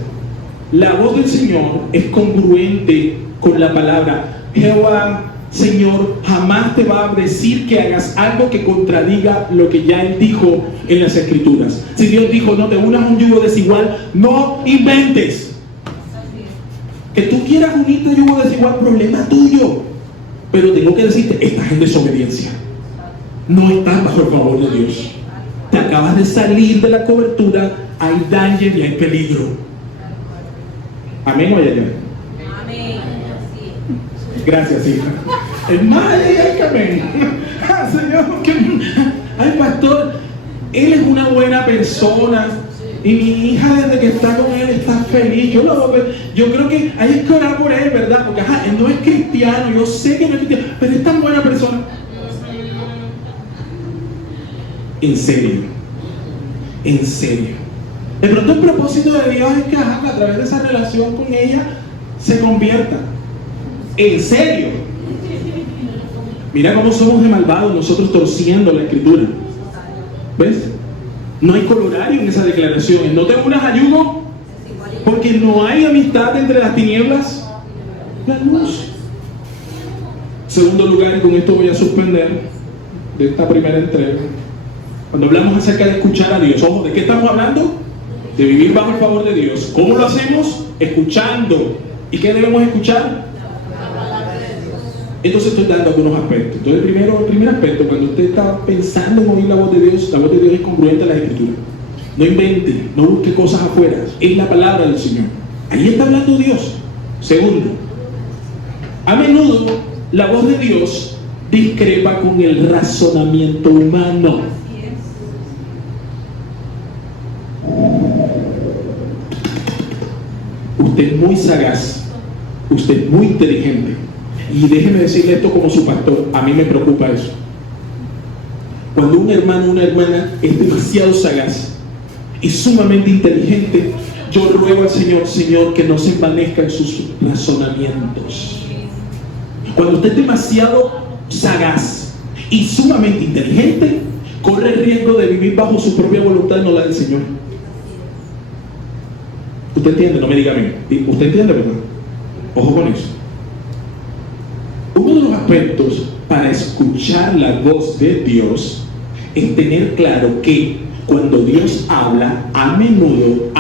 la voz del Señor es congruente con la palabra. Jehová, Señor, jamás te va a decir que hagas algo que contradiga lo que ya Él dijo en las Escrituras. Si Dios dijo, no te unas a un yugo desigual, no inventes. Que tú quieras unirte a yugo desigual, problema tuyo. Pero tengo que decirte, estás en desobediencia. No estás bajo el favor de Dios. Te acabas de salir de la cobertura, hay daño y hay peligro. Amén o allá. Amén. Gracias, hija. Es más, amén. Señor, ay, pastor, él es una buena persona. Y mi hija desde que está con él está feliz. Yo creo que hay que orar por él, ¿verdad? Porque él no es cristiano, yo sé que no es cristiano, pero es tan buena persona. En serio. En serio. De pronto el propósito de Dios es que a través de esa relación con ella se convierta. En serio. Mira cómo somos de malvados nosotros torciendo la Escritura. ¿Ves? No hay colorario en esas declaraciones. No te unas a yugo, porque no hay amistad entre las tinieblas y la luz. Segundo lugar, y con esto voy a suspender de esta primera entrega, Cuando hablamos acerca de escuchar a Dios, ojo, ¿de qué estamos hablando? De vivir bajo el favor de Dios. ¿Cómo lo hacemos? Escuchando. ¿Y qué debemos escuchar? Entonces estoy dando algunos aspectos. Entonces el primer aspecto, cuando usted está pensando en oír la voz de Dios es congruente a la Escritura. No invente, no busque cosas afuera, es la palabra del Señor. Ahí está hablando Dios. Segundo, a menudo la voz de Dios discrepa con el razonamiento humano. Usted es muy sagaz, usted es muy inteligente. Y déjeme decirle esto como su pastor, a mí me preocupa eso. Cuando un hermano o una hermana es demasiado sagaz y sumamente inteligente, yo ruego al Señor, Señor, que no se envanezca en sus razonamientos. Cuando usted es demasiado sagaz y sumamente inteligente, corre el riesgo de vivir bajo su propia voluntad y no la del Señor. ¿Usted entiende? No me diga a mí. ¿Usted entiende, verdad? Ojo con eso. Uno de los aspectos para escuchar la voz de Dios es tener claro que cuando Dios habla, a menudo,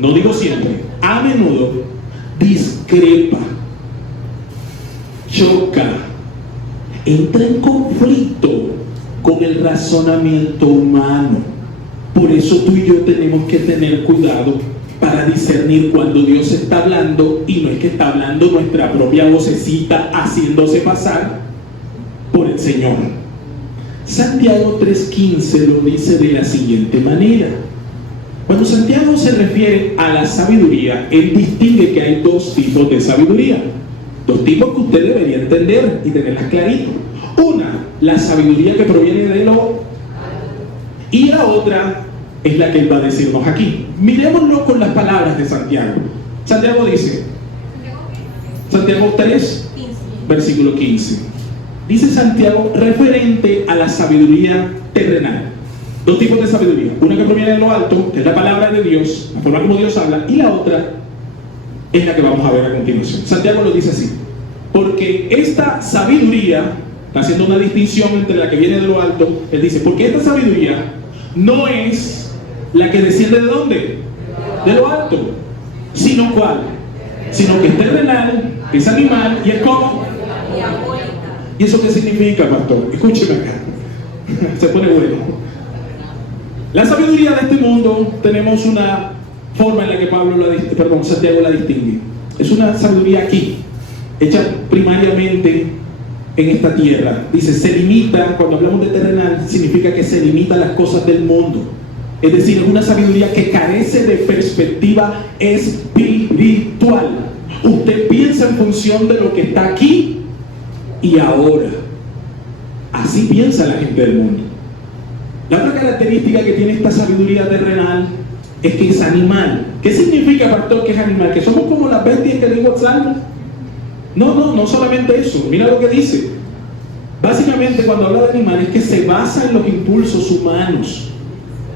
no digo siempre, a menudo, discrepa, choca, entra en conflicto con el razonamiento humano. Por eso tú y yo tenemos que tener cuidado para discernir cuando Dios está hablando y no es que está hablando nuestra propia vocecita haciéndose pasar por el Señor. Santiago 3:15 lo dice de la siguiente manera. Cuando Santiago se refiere a la sabiduría, él distingue que hay dos tipos de sabiduría. Dos tipos que usted debería entender y tenerlas clarito. Una, la sabiduría que proviene de lo... Y la otra es la que él va a decirnos aquí. Miremoslo con las palabras de Santiago. Santiago dice, Santiago 3, versículo 15. Dice Santiago referente a la sabiduría terrenal. Dos tipos de sabiduría. Una que proviene de lo alto, que es la palabra de Dios, la forma como Dios habla, y la otra es la que vamos a ver a continuación. Santiago lo dice así: porque esta sabiduría, está haciendo una distinción entre la que viene de lo alto, él dice, porque esta sabiduría no es la que desciende de ¿dónde? De lo alto. Sino ¿cuál? Sino que es terrenal, es animal y es como... ¿Y eso qué significa, pastor? Escúcheme acá. Se pone bueno. La sabiduría de este mundo, tenemos una forma en la que Santiago la distingue. Es una sabiduría aquí, hecha primariamente en esta tierra. Dice, se limita, cuando hablamos de terrenal, significa que se limita a las cosas del mundo. Es decir, es una sabiduría que carece de perspectiva espiritual. Usted piensa en función de lo que está aquí y ahora. Así piensa la gente del mundo. La otra característica que tiene esta sabiduría terrenal es que es animal. ¿Qué significa, pastor, que es animal? ¿Que somos como las bestias que digo el Salmo? No solamente eso. Mira lo que dice. Básicamente, cuando habla de animal, es que se basa en los impulsos humanos,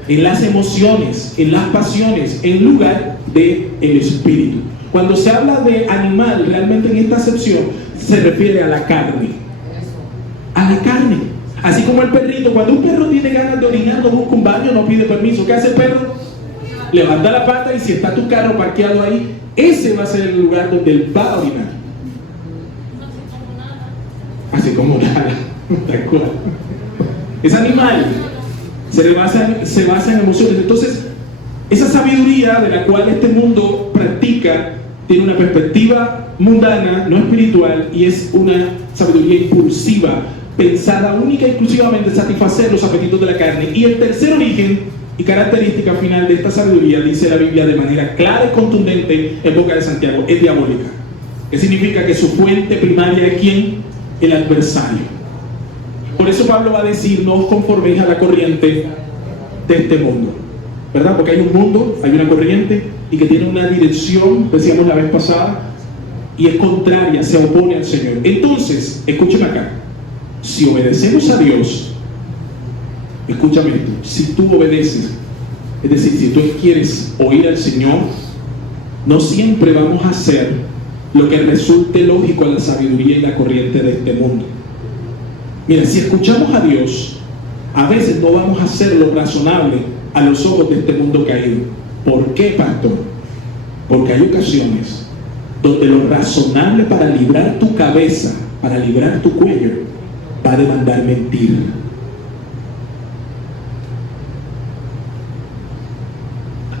en las emociones, en las pasiones, en lugar del espíritu. Cuando se habla de animal, realmente en esta acepción, se refiere a la carne. A la carne. Así como el perrito, cuando un perro tiene ganas de orinar, no busca un baño, no pide permiso. ¿Qué hace el perro? Levanta la pata y si está tu carro parqueado ahí, ese va a ser el lugar donde él va a orinar. Así como nada. Tal cual. Es animal. Se basa en emociones. Entonces, esa sabiduría de la cual este mundo practica tiene una perspectiva mundana, no espiritual, y es una sabiduría impulsiva, pensada única y exclusivamente en satisfacer los apetitos de la carne. Y el tercer origen y característica final de esta sabiduría, dice la Biblia de manera clara y contundente en boca de Santiago, es diabólica. ¿Qué significa? Que su fuente primaria es ¿quién? El adversario. Por eso Pablo va a decir, no os conforméis a la corriente de este mundo, ¿verdad? Porque hay un mundo, hay una corriente y que tiene una dirección, decíamos la vez pasada, y es contraria, se opone al Señor. Entonces, escúchame acá, si obedecemos a Dios, escúchame esto, si tú obedeces, es decir, si tú quieres oír al Señor, no siempre vamos a hacer lo que resulte lógico a la sabiduría y la corriente de este mundo. Mira, si escuchamos a Dios, a veces no vamos a hacer lo razonable a los ojos de este mundo caído. ¿Por qué, pastor? Porque hay ocasiones donde lo razonable para librar tu cabeza, para librar tu cuello, va a demandar mentir.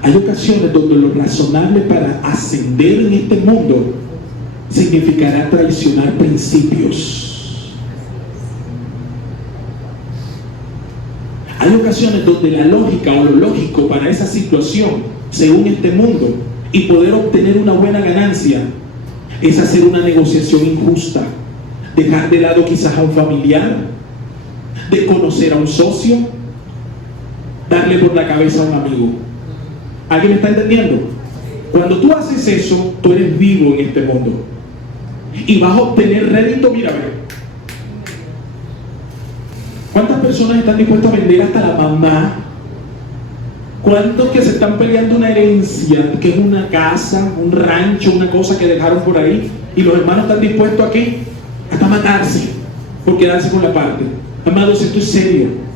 Hay ocasiones donde lo razonable para ascender en este mundo significará traicionar principios. Hay ocasiones donde la lógica o lo lógico para esa situación, según este mundo, y poder obtener una buena ganancia, es hacer una negociación injusta, dejar de lado quizás a un familiar, de conocer a un socio, darle por la cabeza a un amigo. ¿Alguien me está entendiendo? Cuando tú haces eso, tú eres vivo en este mundo y vas a obtener rédito. Mira, ¿cuántas personas están dispuestas a vender hasta la mamá? ¿Cuántos que se están peleando una herencia, que es una casa, un rancho, una cosa que dejaron por ahí, y los hermanos están dispuestos a qué? Hasta matarse por quedarse con la parte? Amados, esto es serio.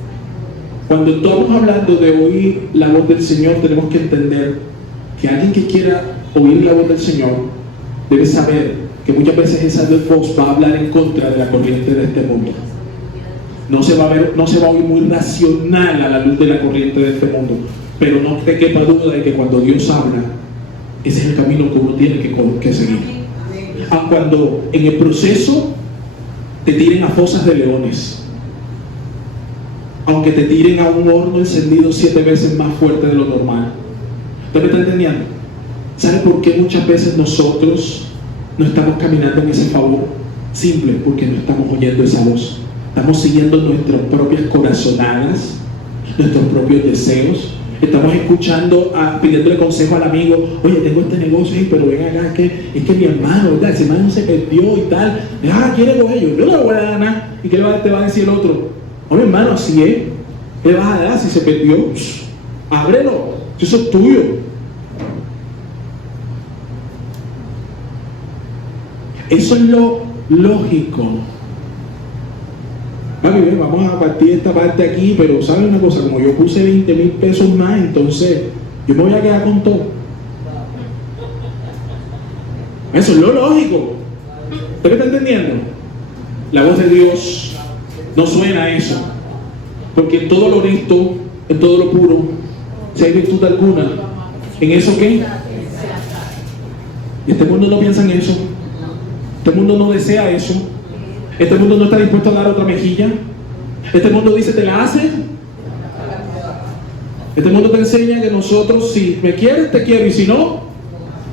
Cuando estamos hablando de oír la voz del Señor, tenemos que entender que alguien que quiera oír la voz del Señor debe saber que muchas veces esa voz va a hablar en contra de la corriente de este mundo. No se va a oír muy racional a la luz de la corriente de este mundo, pero no te quepa duda de que cuando Dios habla, ese es el camino que uno tiene que seguir. Aun cuando en el proceso te tiren a fosas de leones, aunque te tiren a un horno encendido 7 veces más fuerte de lo normal. ¿Usted me está entendiendo? ¿Sabe por qué muchas veces nosotros no estamos caminando en ese favor? Simple, porque no estamos oyendo esa voz. Estamos siguiendo nuestras propias corazonadas, nuestros propios deseos. Estamos escuchando, pidiéndole consejo al amigo: oye, tengo este negocio, pero ven acá, es que mi hermano, ¿verdad? Ese hermano se perdió y tal. ¿Quiere coger? Yo no le voy a dar nada. ¿Y qué te va a decir el otro? Oye, hermano, así es. ¿Qué le vas a dar si se perdió? Ábrelo, eso es tuyo. Eso es lo lógico. Vamos a partir esta parte aquí, pero ¿saben una cosa? Como yo puse 20,000 pesos más, entonces yo me voy a quedar con todo. Eso es lo lógico. ¿Usted me está entendiendo? La voz de Dios no suena a eso, porque en todo lo honesto, en todo lo puro, si hay virtud alguna, ¿en eso qué? Y este mundo no piensa en eso. Este mundo no desea eso. Este mundo no está dispuesto a dar otra mejilla. Este mundo dice: te la hace. Este mundo te enseña que nosotros, si me quieres, te quiero, y si no.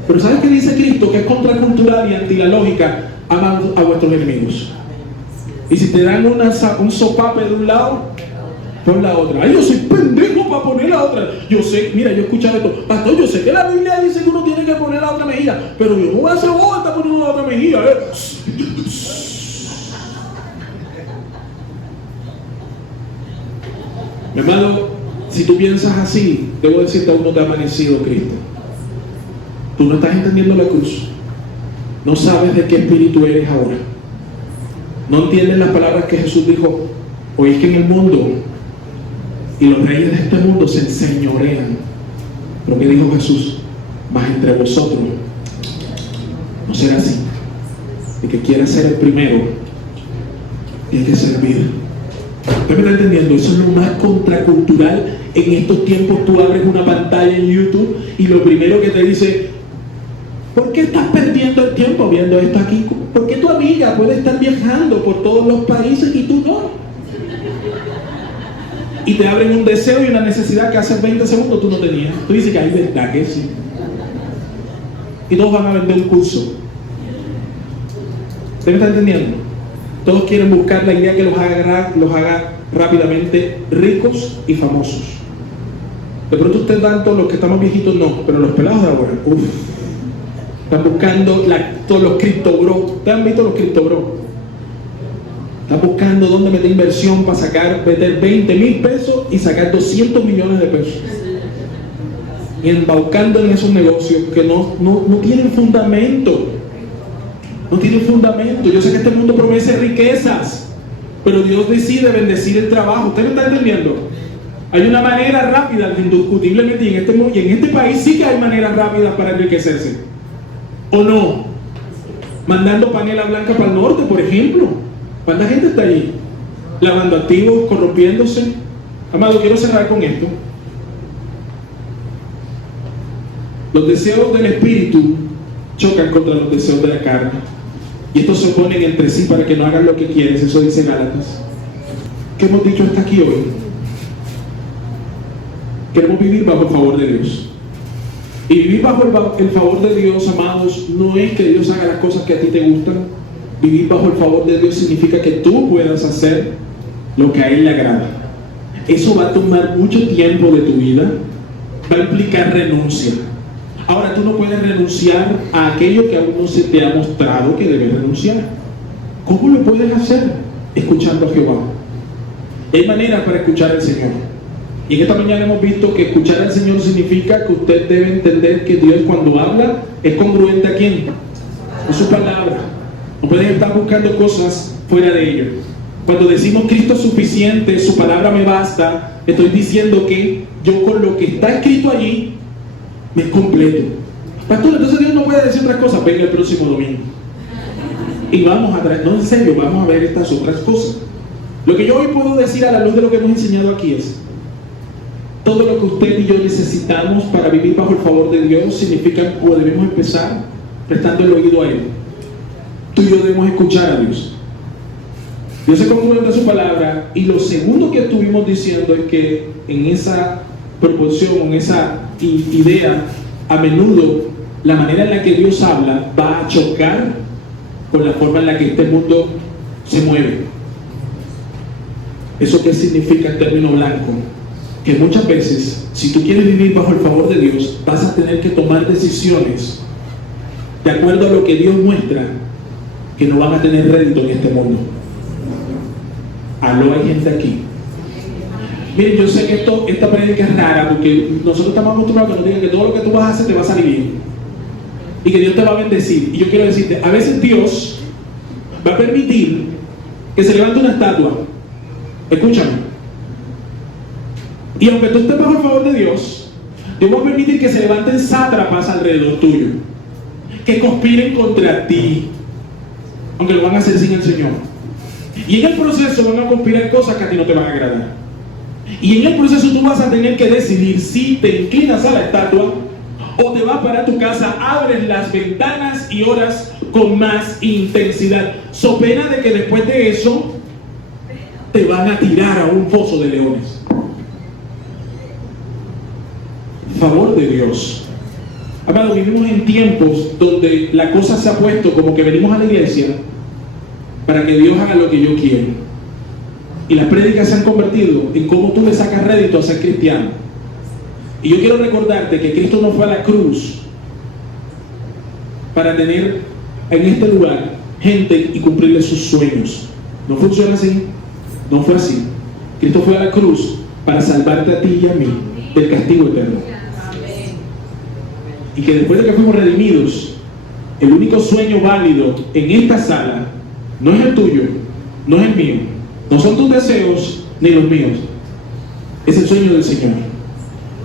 Pero ¿sabes qué dice Cristo? Que es contracultural y anti la lógica. Ama a vuestros enemigos. Y si te dan un sopape de un lado, pon la otra. Ay, yo soy pendejo para poner la otra. Yo sé, mira, yo he escuchado esto: pastor, yo sé que la Biblia dice que uno tiene que poner la otra mejilla, pero yo no voy a hacer otra poniendo la otra mejilla. Mi hermano, si tú piensas así, debo decirte, aún no te ha amanecido Cristo. Tú no estás entendiendo la cruz. No sabes de qué espíritu eres ahora. No entiendes las palabras que Jesús dijo: oís que en el mundo y los reyes de este mundo se enseñorean. Pero ¿qué dijo Jesús? Mas entre vosotros no será así. El que quiera ser el primero tiene que servir. ¿Usted me está entendiendo? Eso es lo más contracultural. En estos tiempos tú abres una pantalla en YouTube y lo primero que te dice: ¿por qué estás perdiendo el tiempo viendo esto aquí? ¿Por qué tu amiga puede estar viajando por todos los países y tú no? Y te abren un deseo y una necesidad que hace 20 segundos tú no tenías. Tú dices que hay verdad que sí. Y todos van a vender un curso. ¿Usted me está entendiendo? Todos quieren buscar la idea que los haga rápidamente ricos y famosos. De pronto ustedes dan, todos los que estamos viejitos no, pero los pelados de ahora, están buscando todos los cripto bros. ¿Ustedes han visto los cripto bros? Están buscando dónde meter inversión para meter 20,000 pesos y sacar 200 millones de pesos. Y embaucando en esos negocios que no tienen fundamento. No tienen fundamento. Yo sé que este mundo promete riquezas, pero Dios decide bendecir el trabajo. ¿Usted me está entendiendo? Hay una manera rápida, indiscutiblemente, y en este país sí que hay maneras rápidas para enriquecerse. ¿O no? Mandando panela blanca para el norte, por ejemplo. ¿Cuánta gente está allí? Lavando activos, corrompiéndose. Amado, quiero cerrar con esto. Los deseos del espíritu chocan contra los deseos de la carne, y estos se oponen entre sí para que no hagan lo que quieres. Eso dice Gálatas. ¿Qué hemos dicho hasta aquí hoy? Queremos vivir bajo el favor de Dios. Y vivir bajo el favor de Dios, amados, no es que Dios haga las cosas que a ti te gustan. Vivir bajo el favor de Dios significa que tú puedas hacer lo que a Él le agrada. Eso va a tomar mucho tiempo de tu vida, va a implicar renuncia. Ahora, tú no puedes renunciar a aquello que aún no se te ha mostrado que debes renunciar. ¿Cómo lo puedes hacer? Escuchando a Jehová. Hay maneras para escuchar al Señor. Y en esta mañana hemos visto que escuchar al Señor significa que usted debe entender que Dios, cuando habla, es congruente a quién, a su palabra. No puedes estar buscando cosas fuera de ello. Cuando decimos Cristo es suficiente, su palabra me basta, estoy diciendo que yo con lo que está escrito allí me completo. Pastor, entonces Dios no puede decir otras cosas. Venga el próximo domingo y vamos a traer, no, en serio, vamos a ver estas otras cosas. Lo que yo hoy puedo decir a la luz de lo que hemos enseñado aquí es: todo lo que usted y yo necesitamos para vivir bajo el favor de Dios significa que debemos empezar prestando el oído a Él. Tú y yo debemos escuchar a Dios. Dios se congruente a su palabra. Y lo segundo que estuvimos diciendo es que en esa proporción, en esa idea, a menudo la manera en la que Dios habla va a chocar con la forma en la que este mundo se mueve. ¿Eso qué significa en término blanco? Que muchas veces, si tú quieres vivir bajo el favor de Dios, vas a tener que tomar decisiones de acuerdo a lo que Dios muestra, que no van a tener rédito en este mundo. Aló, hay gente aquí. Miren, yo sé que esta prédica es rara, porque nosotros estamos acostumbrados a que nos digan que todo lo que tú vas a hacer te va a salir bien y que Dios te va a bendecir. Y yo quiero decirte, a veces Dios va a permitir que se levante una estatua. Escúchame. Y aunque tú estés bajo el favor de Dios, Dios va a permitir que se levanten sátrapas alrededor tuyo, que conspiren contra ti, aunque lo van a hacer sin el Señor. Y en el proceso van a conspirar cosas que a ti no te van a agradar. Y en el proceso tú vas a tener que decidir si te inclinas a la estatua o te vas para tu casa, abres las ventanas y oras con más intensidad, so pena de que después de eso te van a tirar a un foso de leones. Favor de Dios. Amado, vivimos en tiempos donde la cosa se ha puesto como que venimos a la iglesia para que Dios haga lo que yo quiero. Y las prédicas se han convertido en cómo tú le sacas rédito a ser cristiano. Y yo quiero recordarte que Cristo no fue a la cruz para tener en este lugar gente y cumplirle sus sueños. No funciona así. No fue así. Cristo fue a la cruz para salvarte a ti y a mí del castigo eterno. Y que después de que fuimos redimidos, el único sueño válido en esta sala no es el tuyo, no es el mío, no son tus deseos ni los míos, es el sueño del Señor.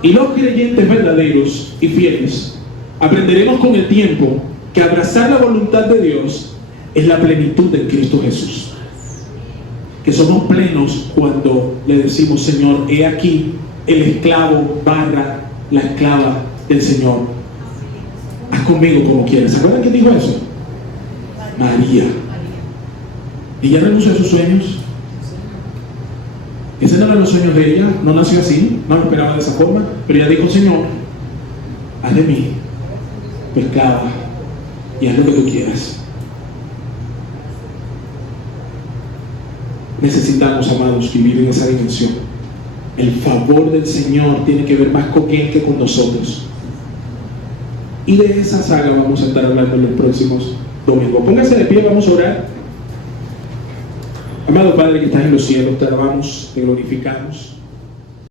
Y los creyentes verdaderos y fieles aprenderemos con el tiempo que abrazar la voluntad de Dios es la plenitud de Cristo Jesús. Que somos plenos cuando le decimos: Señor, he aquí el esclavo barra la esclava del Señor. Haz conmigo como quieras. ¿Se acuerdan quién dijo eso? María. Ella renunció a sus sueños. Ese no eran los sueños de ella, no nació así, no lo esperaba de esa forma, pero ella dijo: Señor, haz de mí tu esclava y haz lo que tú quieras. Necesitamos, amados, vivir en esa dimensión. El favor del Señor tiene que ver más con Él que con nosotros. Y de esa saga vamos a estar hablando en los próximos domingos. Póngase de pie, vamos a orar. Amado Padre que estás en los cielos, te alabamos, te glorificamos.